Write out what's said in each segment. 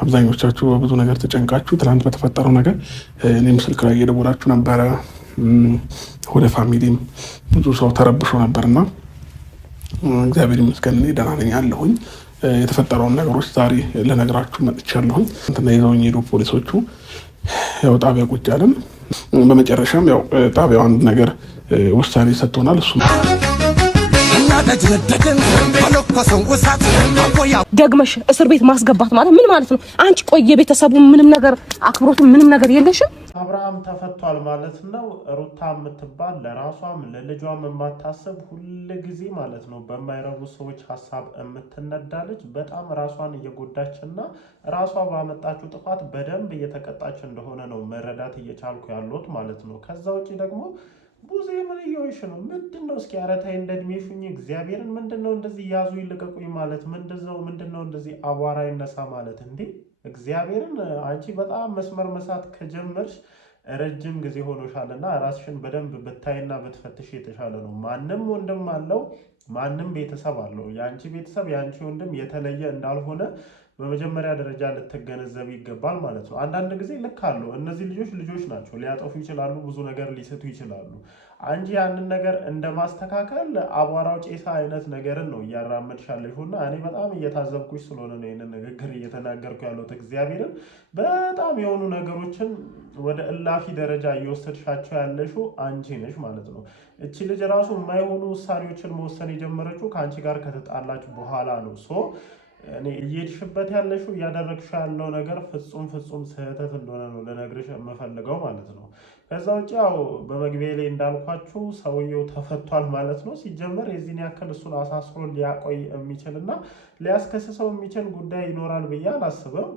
አብዛኞቻችሁ በብዙ ነገር ተጨንቃችሁ ትናንት በተፈጠረው ነገር እኔም ስልክ ላይ እየደወላችሁ ነበረ። ወደ ፋሚሊም ብዙ ሰው ተረብሾ ነበርና እግዚአብሔር ይመስገን እኔ ደህና ነኝ አለሁኝ። የተፈጠረውን ነገሮች ዛሬ ልነግራችሁ መጥቻለሁኝ። እንትና ይዘውኝ ሄዱ ፖሊሶቹ። ያው ጣቢያ ቁጭ አለን። በመጨረሻም ያው ጣቢያው አንድ ነገር ውሳኔ ሰጥቶናል። እሱ ደግመሽ እስር ቤት ማስገባት ማለት ምን ማለት ነው? አንቺ ቆይ የቤተሰቡ ምንም ነገር አክብሮቱ ምንም ነገር የለሽም። አብርሃም ተፈቷል ማለት ነው። ሩታ የምትባል ለራሷም ለልጇም የማታስብ ሁሉ ጊዜ ማለት ነው በማይረቡ ሰዎች ሀሳብ የምትነዳ ልጅ በጣም ራሷን እየጎዳችና ራሷ ባመጣችው ጥፋት በደንብ እየተቀጣች እንደሆነ ነው መረዳት እየቻልኩ ያለሁት ማለት ነው። ከዛ ውጪ ደግሞ ብዙ ምን እየሆንሽ ነው? ምንድነው? እስኪ አረታይ እንደድሜሹኝ እግዚአብሔርን ምንድነው እንደዚህ ያዙ ይልቀቁኝ ማለት ምንድነው እንደዚህ አቧራ ይነሳ ማለት እንዴ? እግዚአብሔርን አንቺ በጣም መስመር መሳት ከጀመርሽ ረጅም ጊዜ ሆኖሻልና ራስሽን በደንብ ብታይና ብትፈትሽ የተሻለ ነው። ማንም ወንድም አለው፣ ማንም ቤተሰብ አለው። ያንቺ ቤተሰብ ያንቺ ወንድም የተለየ እንዳልሆነ በመጀመሪያ ደረጃ ልትገነዘብ ይገባል ማለት ነው። አንዳንድ ጊዜ ልክ አለው። እነዚህ ልጆች ናቸው፣ ሊያጠፉ ይችላሉ፣ ብዙ ነገር ሊስቱ ይችላሉ። አንቺ ያንን ነገር እንደማስተካከል አቧራው ጬሳ አይነት ነገርን ነው እያራመድሻለሽውና እኔ በጣም እየታዘብኩሽ ስለሆነ ነው ይሄንን ንግግር እየተናገርኩ ያለሁት። እግዚአብሔርን በጣም የሆኑ ነገሮችን ወደ እላፊ ደረጃ እየወሰድሻቸው ያለሽው አንቺ ነሽ ማለት ነው። እቺ ልጅ ራሱ የማይሆኑ ውሳኔዎችን መወሰን የጀመረችው ከአንቺ ጋር ከተጣላች በኋላ ነው። እኔ እየሄድሽበት ያለሽው እያደረግሽ ያለው ነገር ፍጹም ስህተት እንደሆነ ነው ልነግርሽ የምፈልገው ማለት ነው። ከዛ ውጭ ያው በመግቢያ ላይ እንዳልኳችሁ ሰውየው ተፈቷል ማለት ነው። ሲጀመር የዚህን ያክል እሱን አሳስሮ ሊያቆይ የሚችልና ሊያስከስሰው የሚችል ጉዳይ ይኖራል ብዬ አላስብም።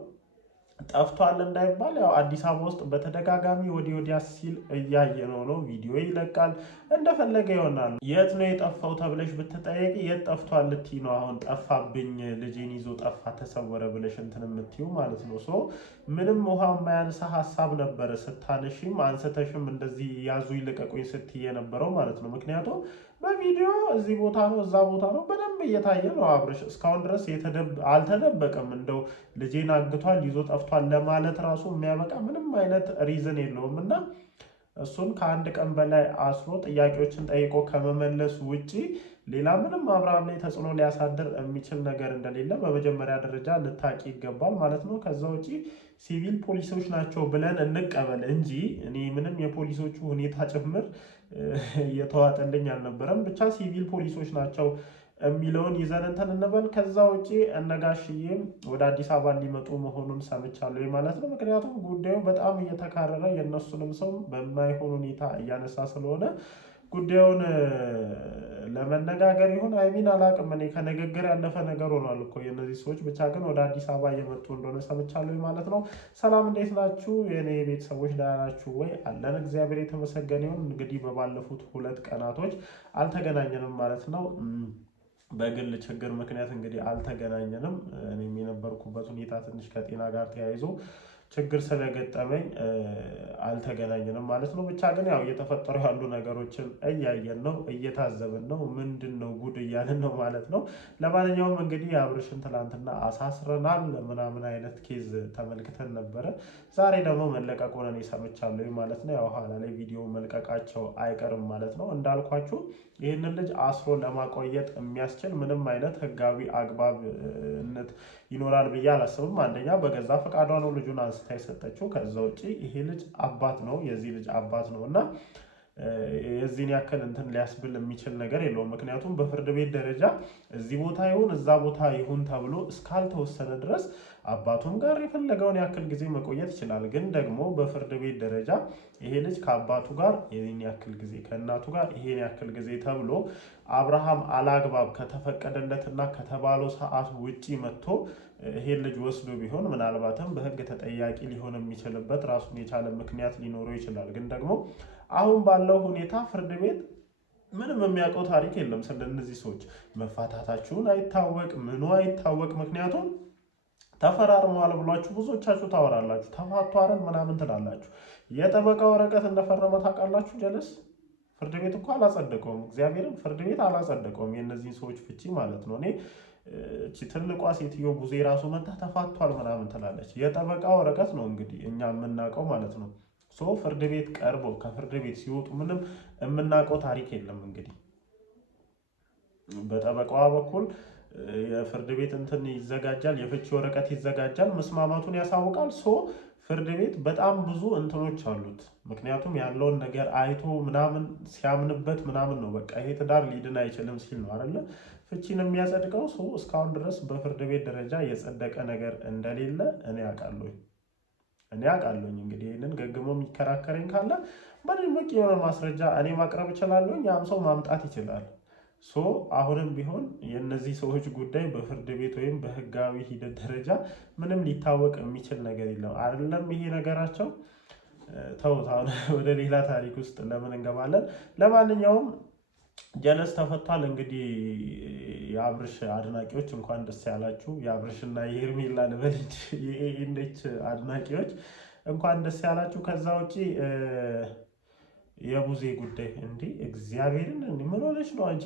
ጠፍቷል እንዳይባል ያው አዲስ አበባ ውስጥ በተደጋጋሚ ወዲያ ሲል እያየነው ነው። ቪዲዮ ይለቃል፣ እንደፈለገ ይሆናል። የት ነው የጠፋው ተብለሽ ብትጠየቂ የት ጠፍቷል ልትይ ነው? አሁን ጠፋብኝ፣ ልጄን ይዞ ጠፋ፣ ተሰወረ ብለሽ እንትን የምትዩ ማለት ነው። ምንም ውሃ የማያንሳ ሀሳብ ነበረ ስታነሺም አንስተሽም እንደዚህ ያዙ ይልቀቁኝ ስትይ የነበረው ማለት ነው። ምክንያቱም በቪዲዮ እዚህ ቦታ ነው እዛ ቦታ ነው በደንብ እየታየ ነው። አብርሽ እስካሁን ድረስ አልተደበቀም። እንደው ልጄን አግቷል ይዞ ጠፍቷል ለማለት ራሱ የሚያበቃ ምንም አይነት ሪዝን የለውም እና እሱን ከአንድ ቀን በላይ አስሮ ጥያቄዎችን ጠይቆ ከመመለስ ውጪ ሌላ ምንም አብርሃም ላይ ተጽዕኖ ሊያሳድር የሚችል ነገር እንደሌለ በመጀመሪያ ደረጃ ልታቂ ይገባል ማለት ነው። ከዛ ውጪ ሲቪል ፖሊሶች ናቸው ብለን እንቀበል እንጂ እኔ ምንም የፖሊሶቹ ሁኔታ ጭምር እየተዋጠልኝ አልነበረም። ብቻ ሲቪል ፖሊሶች ናቸው የሚለውን ይዘን እንትን እንበል። ከዛ ውጪ እነጋሽዬም ወደ አዲስ አበባ ሊመጡ መሆኑን ሰምቻለሁ ማለት ነው። ምክንያቱም ጉዳዩ በጣም እየተካረረ የእነሱንም ሰው በማይሆን ሁኔታ እያነሳ ስለሆነ ጉዳዩን ለመነጋገር ይሁን አይሚን አላቅም። እኔ ከንግግር ያለፈ ነገር ሆኗል እኮ የእነዚህ ሰዎች። ብቻ ግን ወደ አዲስ አበባ እየመጡ እንደሆነ ሰምቻለሁ ማለት ነው። ሰላም እንዴት ናችሁ የኔ ቤተሰቦች? ደህና ናችሁ ወይ? አለን እግዚአብሔር የተመሰገነ ይሁን። እንግዲህ በባለፉት 2 ቀናቶች አልተገናኘንም ማለት ነው። በግል ችግር ምክንያት እንግዲህ አልተገናኘንም። እኔም የነበርኩበት ሁኔታ ትንሽ ከጤና ጋር ተያይዞ ችግር ስለገጠመኝ አልተገናኘንም ማለት ነው። ብቻ ግን ያው እየተፈጠሩ ያሉ ነገሮችን እያየን ነው፣ እየታዘብን ነው። ምንድነው ጉድ እያልን ነው ማለት ነው። ለማንኛውም እንግዲህ አብርሽን ትላንትና አሳስረናል ምናምን አይነት ኬዝ ተመልክተን ነበረ። ዛሬ ደግሞ መለቀቁን እኔ ሰምቻለሁ ማለት ነው። ያው ኋላ ላይ ቪዲዮ መልቀቃቸው አይቀርም ማለት ነው። እንዳልኳችሁ ይህንን ልጅ አስሮ ለማቆየት የሚያስችል ምንም አይነት ህጋዊ አግባብነት ይኖራል ብዬ አላስብም። አንደኛ በገዛ ፈቃዷ ነው ልጁን አንስታ የሰጠችው። ከዛ ውጪ ይሄ ልጅ አባት ነው፣ የዚህ ልጅ አባት ነው እና የዚህን ያክል እንትን ሊያስብል የሚችል ነገር የለውም። ምክንያቱም በፍርድ ቤት ደረጃ እዚህ ቦታ ይሁን እዛ ቦታ ይሁን ተብሎ እስካልተወሰነ ድረስ አባቱም ጋር የፈለገውን ያክል ጊዜ መቆየት ይችላል። ግን ደግሞ በፍርድ ቤት ደረጃ ይሄ ልጅ ከአባቱ ጋር ይሄን ያክል ጊዜ ከእናቱ ጋር ይሄን ያክል ጊዜ ተብሎ አብርሃም አላግባብ ከተፈቀደለትና ከተባለው ሰዓት ውጪ መጥቶ ይሄን ልጅ ወስዶ ቢሆን ምናልባትም በህግ ተጠያቂ ሊሆን የሚችልበት ራሱን የቻለ ምክንያት ሊኖረው ይችላል። ግን ደግሞ አሁን ባለው ሁኔታ ፍርድ ቤት ምንም የሚያውቀው ታሪክ የለም። ስለነዚህ ሰዎች መፋታታችሁን አይታወቅ ምኑ አይታወቅ። ምክንያቱም ተፈራርመዋል ብሏችሁ ብዙዎቻችሁ ታወራላችሁ። ተፋቱ አይደል ምናምን ትላላችሁ። የጠበቃ ወረቀት እንደፈረመ ታውቃላችሁ። ጀለስ ፍርድ ቤት እኮ አላጸደቀውም። እግዚአብሔርን ፍርድ ቤት አላጸደቀውም የእነዚህ ሰዎች ፍቺ ማለት ነው። እኔ እቺ ትልቋ ሴትዮ ቡዜ ራሱ መጣ ተፋቷል ምናምን ትላለች። የጠበቃ ወረቀት ነው እንግዲህ እኛ የምናውቀው ማለት ነው። ፍርድ ቤት ቀርቦ ከፍርድ ቤት ሲወጡ ምንም የምናውቀው ታሪክ የለም። እንግዲህ በጠበቃዋ በኩል የፍርድ ቤት እንትን ይዘጋጃል፣ የፍቺ ወረቀት ይዘጋጃል፣ መስማማቱን ያሳውቃል። ፍርድ ቤት በጣም ብዙ እንትኖች አሉት። ምክንያቱም ያለውን ነገር አይቶ ምናምን ሲያምንበት ምናምን ነው በቃ ይሄ ትዳር ሊድን አይችልም ሲል ነው አይደለ ፍቺን የሚያጸድቀው። እስካሁን ድረስ በፍርድ ቤት ደረጃ የጸደቀ ነገር እንደሌለ እኔ አውቃለሁኝ። እንግዲህ ይህንን ገግሞ የሚከራከረኝ ካለ በደንብ የሆነ ማስረጃ እኔ ማቅረብ እችላለሁኝ፣ ያም ሰው ማምጣት ይችላል። አሁንም ቢሆን የእነዚህ ሰዎች ጉዳይ በፍርድ ቤት ወይም በህጋዊ ሂደት ደረጃ ምንም ሊታወቅ የሚችል ነገር የለም። አይደለም ይሄ ነገራቸው ተውት። አሁን ወደ ሌላ ታሪክ ውስጥ ለምን እንገባለን? ለማንኛውም ጀለስ ተፈቷል። እንግዲህ የአብርሽ አድናቂዎች እንኳን ደስ ያላችሁ። የአብርሽና የሄርሜላ ልበል እንጂ የኤኤንኤች አድናቂዎች እንኳን ደስ ያላችሁ። ከዛ ውጪ የቡዜ ጉዳይ እንዴ እግዚአብሔርን ምን ሆነች ነው አንቺ?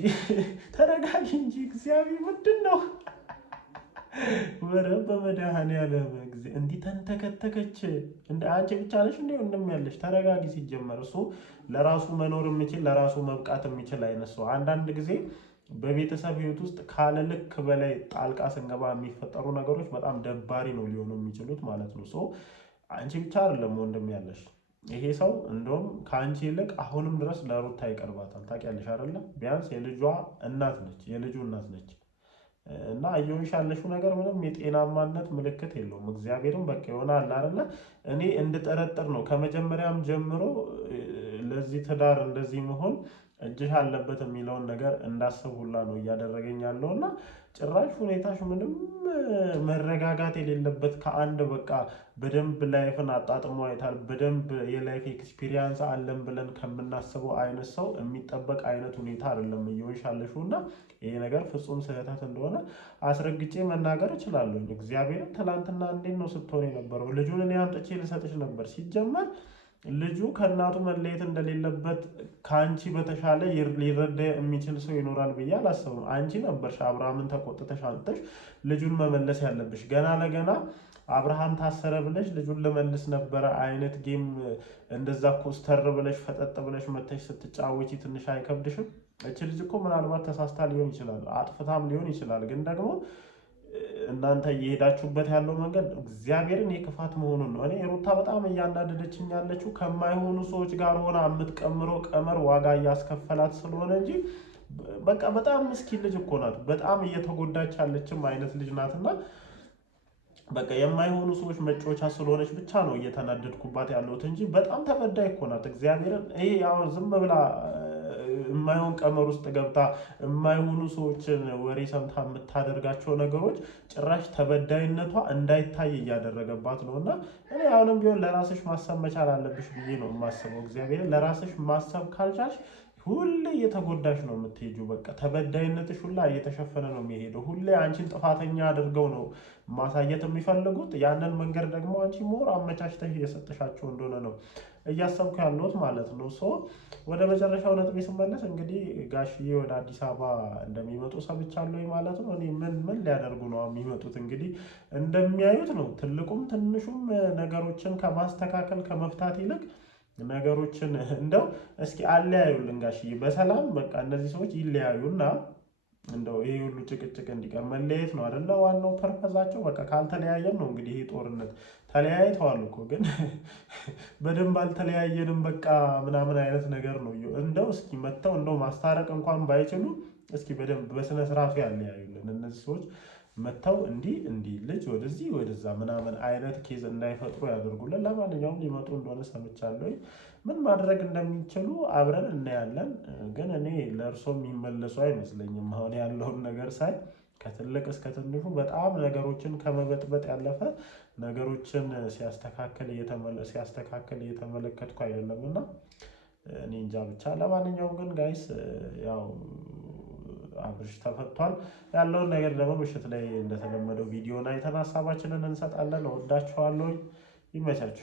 ተረጋጊ እንጂ እግዚአብሔር ምንድን ነው? ወረ በመድኃኒዓለም ጊዜ እንዲህ ተንተከተከች። እንደ አንቺ ብቻ ነሽ እንዴ ወንድም ያለሽ? ተረጋጊ። ሲጀመር እሱ ለራሱ መኖር የሚችል ለራሱ መብቃት የሚችል አይነት ሰው። አንዳንድ ጊዜ በቤተሰብ ህይወት ውስጥ ካለ ልክ በላይ ጣልቃ ስንገባ የሚፈጠሩ ነገሮች በጣም ደባሪ ነው ሊሆኑ የሚችሉት ማለት ነው። አንቺ ብቻ አይደለም ወንድም ያለሽ። ይሄ ሰው እንደውም ከአንቺ ይልቅ አሁንም ድረስ ለሩታ ይቀርባታል። ታውቂያለሽ አይደለ? ቢያንስ የልጇ እናት ነች፣ የልጁ እናት ነች። እና እየሆንሽ ያለሽው ነገር ምንም የጤናማነት ምልክት የለውም። እግዚአብሔርም በቃ ይሆናል አይደለ? እኔ እንድጠረጥር ነው ከመጀመሪያም ጀምሮ ለዚህ ትዳር እንደዚህ መሆን እጅሽ አለበት የሚለውን ነገር እንዳስብ ሁላ ነው እያደረገኝ ያለው። እና ጭራሽ ሁኔታሽ ምንም መረጋጋት የሌለበት ከአንድ በቃ በደንብ ላይፍን አጣጥሞ አይታል በደንብ የላይፍ ኤክስፒሪየንስ አለን ብለን ከምናስበው አይነት ሰው የሚጠበቅ አይነት ሁኔታ አይደለም እየሆንሽ ያለሽው። እና ይሄ ነገር ፍጹም ስህተት እንደሆነ አስረግጬ መናገር እችላለሁ። እግዚአብሔርን ትናንትና እንዴት ነው ስትሆን የነበረው? ልጁን እኔ አምጥቼ ልሰጥሽ ነበር። ሲጀመር ልጁ ከእናቱ መለየት እንደሌለበት ከአንቺ በተሻለ ሊረዳ የሚችል ሰው ይኖራል ብዬ አላስብም። አንቺ ነበርሽ አብርሃምን ተቆጥተሽ አንጥተሽ ልጁን መመለስ ያለብሽ። ገና ለገና አብርሃም ታሰረ ብለሽ ልጁን ልመልስ ነበረ አይነት ጌም እንደዛ ኮስተር ብለሽ ፈጠጥ ብለሽ መተሽ ስትጫወቺ ትንሽ አይከብድሽም? እቺ ልጅ እኮ ምናልባት ተሳስታ ሊሆን ይችላል፣ አጥፍታም ሊሆን ይችላል። ግን ደግሞ እናንተ እየሄዳችሁበት ያለው መንገድ እግዚአብሔርን የክፋት መሆኑን ነው። እኔ ሩታ በጣም እያናደደችኝ ያለችው ከማይሆኑ ሰዎች ጋር ሆና የምትቀምረው ቀመር ዋጋ እያስከፈላት ስለሆነ እንጂ በቃ በጣም ምስኪን ልጅ እኮ ናት። በጣም እየተጎዳች ያለችም አይነት ልጅ ናትና በቃ የማይሆኑ ሰዎች መጫወቻ ስለሆነች ብቻ ነው እየተናደድኩባት ያለሁት እንጂ በጣም ተበዳይ እኮ ናት። እግዚአብሔርን ይሄ አሁን ዝም ብላ የማይሆን ቀመር ውስጥ ገብታ የማይሆኑ ሰዎችን ወሬ ሰምታ የምታደርጋቸው ነገሮች ጭራሽ ተበዳይነቷ እንዳይታይ እያደረገባት ነው። እና እኔ አሁንም ቢሆን ለራስሽ ማሰብ መቻል አለብሽ ብዬ ነው የማስበው። እግዚአብሔርን ለራስሽ ማሰብ ካልቻልሽ ሁሌ እየተጎዳሽ ነው የምትሄጂው። በቃ ተበዳይነትሽ ሁላ እየተሸፈነ ነው የሚሄደው። ሁሌ አንቺን ጥፋተኛ አድርገው ነው ማሳየት የሚፈልጉት። ያንን መንገድ ደግሞ አንቺ ሞር አመቻችተሽ እየሰጠሻቸው እንደሆነ ነው እያሰብኩ ያለሁት ማለት ነው። ወደ መጨረሻው ነጥቤ ስመለስ እንግዲህ ጋሽዬ ወደ አዲስ አበባ እንደሚመጡ ሰምቻለሁ ማለት ነው። እኔ ምን ሊያደርጉ ነው የሚመጡት? እንግዲህ እንደሚያዩት ነው ትልቁም ትንሹም ነገሮችን ከማስተካከል ከመፍታት ይልቅ ነገሮችን እንደው እስኪ አለያዩልን ጋሽዬ በሰላም በቃ እነዚህ ሰዎች ይለያዩና እንደው ይሄ ሁሉ ጭቅጭቅ እንዲቀር መለያየት ነው አይደለ ዋናው ፐርፐዛቸው። በቃ ካልተለያየን ነው እንግዲህ ይሄ ጦርነት። ተለያይተዋል እኮ ግን በደንብ አልተለያየንም በቃ ምናምን አይነት ነገር ነው። እንደው እስኪ መተው እንደው ማስታረቅ እንኳን ባይችሉ እስኪ በደንብ በስነ ስርዓቱ ያለያዩልን እነዚህ ሰዎች። መተው እንዲህ ልጅ ወደዚህ ወደዛ ምናምን አይነት ኬዝ እንዳይፈጥሩ ያደርጉልን። ለማንኛውም ሊመጡ እንደሆነ ሰምቻለሁ። ምን ማድረግ እንደሚችሉ አብረን እናያለን። ግን እኔ ለእርሶ የሚመለሱ አይመስለኝም። አሁን ያለውን ነገር ሳይ ከትልቅ እስከ ትንሹ በጣም ነገሮችን ከመበጥበጥ ያለፈ ነገሮችን ሲያስተካክል እየተመለከትኩ አይደለም እና እኔ እንጃ ብቻ። ለማንኛውም ግን ጋይስ ያው አብርሽ ተፈቷል። ያለውን ነገር ደግሞ ምሽት ላይ እንደተለመደው ቪዲዮን አይተን ሀሳባችንን እንሰጣለን። እወዳችኋለሁ። ይመቻችሁ።